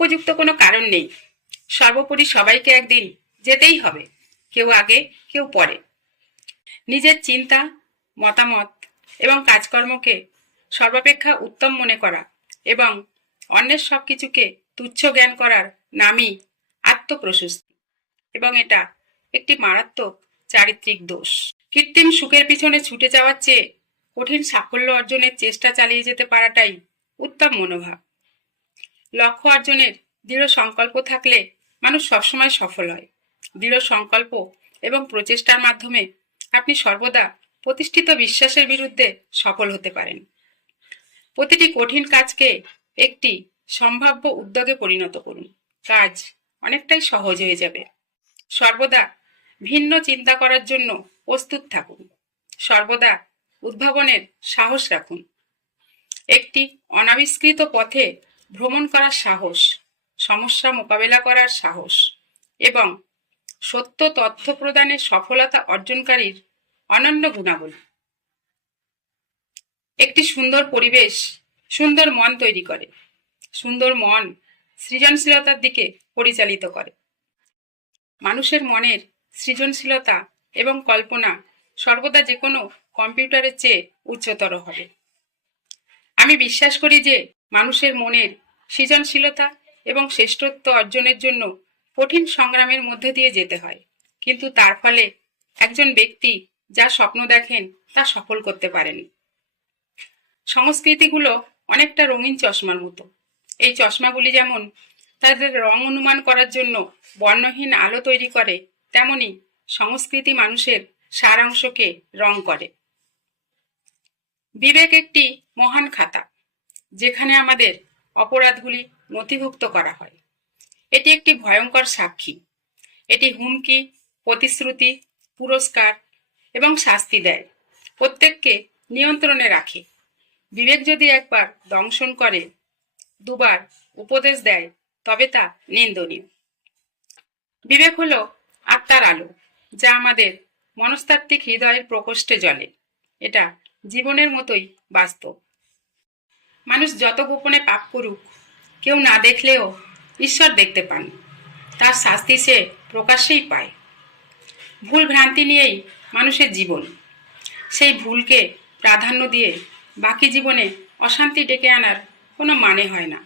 উপযুক্ত কোনো কারণ নেই। সর্বোপরি সবাইকে একদিন যেতেই হবে, কেউ আগে কেউ পরে। নিজের চিন্তা, মতামত এবং কাজকর্মকে সর্বাপেক্ষা উত্তম মনে করা এবং অন্যের সবকিছুকে তুচ্ছ জ্ঞান করার নামই আত্মপ্রশস্তি, এবং এটা একটি মারাত্মক চারিত্রিক দোষ। কৃত্রিম সুখের পিছনে ছুটে যাওয়ার চেয়ে কঠিন সাফল্য অর্জনের চেষ্টা চালিয়ে যেতে পারাটাই উত্তম মনোভাব। লক্ষ্য অর্জনের দৃঢ় সংকল্প থাকলে মানুষ সবসময় সফল হয়। দৃঢ় সংকল্প এবং প্রচেষ্টার মাধ্যমে আপনি সর্বদা প্রতিষ্ঠিত বিশ্বাসের বিরুদ্ধে সফল হতে পারেন। প্রতিটি কঠিন কাজকে একটি সম্ভাব্য উদ্যোগে পরিণত করুন, কাজ অনেকটাই সহজ হয়ে যাবে। সর্বদা ভিন্ন চিন্তা করার জন্য প্রস্তুত থাকুন। সর্বদা উদ্ভাবনের সাহস রাখুন। একটি অনাবিষ্কৃত পথে ভ্রমণ করার সাহস, সমস্যা মোকাবেলা করার সাহস এবং সত্য তথ্য প্রদানের সফলতা অর্জনকারীর অনন্য গুণাবলী। একটি সুন্দর পরিবেশ সুন্দর মন তৈরি করে। সুন্দর মন সৃজনশীলতার দিকে পরিচালিত করে। মানুষের মনের সৃজনশীলতা এবং কল্পনা সর্বদা যে কোনো কম্পিউটারের চেয়ে উচ্চতর হবে। আমি বিশ্বাস করি যে মানুষের মনের সৃজনশীলতা এবং শ্রেষ্ঠত্ব অর্জনের জন্য কঠিন সংগ্রামের মধ্যে দিয়ে যেতে হয়, কিন্তু তার ফলে একজন ব্যক্তি যা স্বপ্ন দেখেন তা সফল করতে পারেন। সংস্কৃতিগুলো অনেকটা রঙিন চশমার মতো। এই চশমাগুলি যেমন তাদের রং অনুমান করার জন্য বর্ণহীন আলো তৈরি করে, তেমনি সংস্কৃতি মানুষের সারাংশকে রং করে। বিবেক একটি মহান খাতা, যেখানে আমাদের অপরাধগুলি নথিভুক্ত করা হয়। এটি একটি ভয়ঙ্কর সাক্ষী। এটি হুমকি, প্রতিশ্রুতি, পুরস্কার এবং শাস্তি দেয়, প্রত্যেককে নিয়ন্ত্রণে রাখে। বিবেক যদি একবার দংশন করে, দুবার উপদেশ দেয়, তবে তা নিন্দনীয়। বিবেক হলো আত্মার আলো, যা আমাদের মনস্তাত্ত্বিক হৃদয়ের প্রকোষ্ঠে জ্বলে। এটা জীবনের মতোই বাস্তব। মানুষ যত গোপনে পাপ করুক, কেউ না দেখলেও ঈশ্বর দেখতে পান। তার শাস্তি সে প্রকাশ্যেই পায়। ভুল ভ্রান্তি নিয়েই মানুষের জীবন। সেই ভুলকে প্রাধান্য দিয়ে বাকি জীবনে অশান্তি ডেকে আনার কোনো মানে হয় না।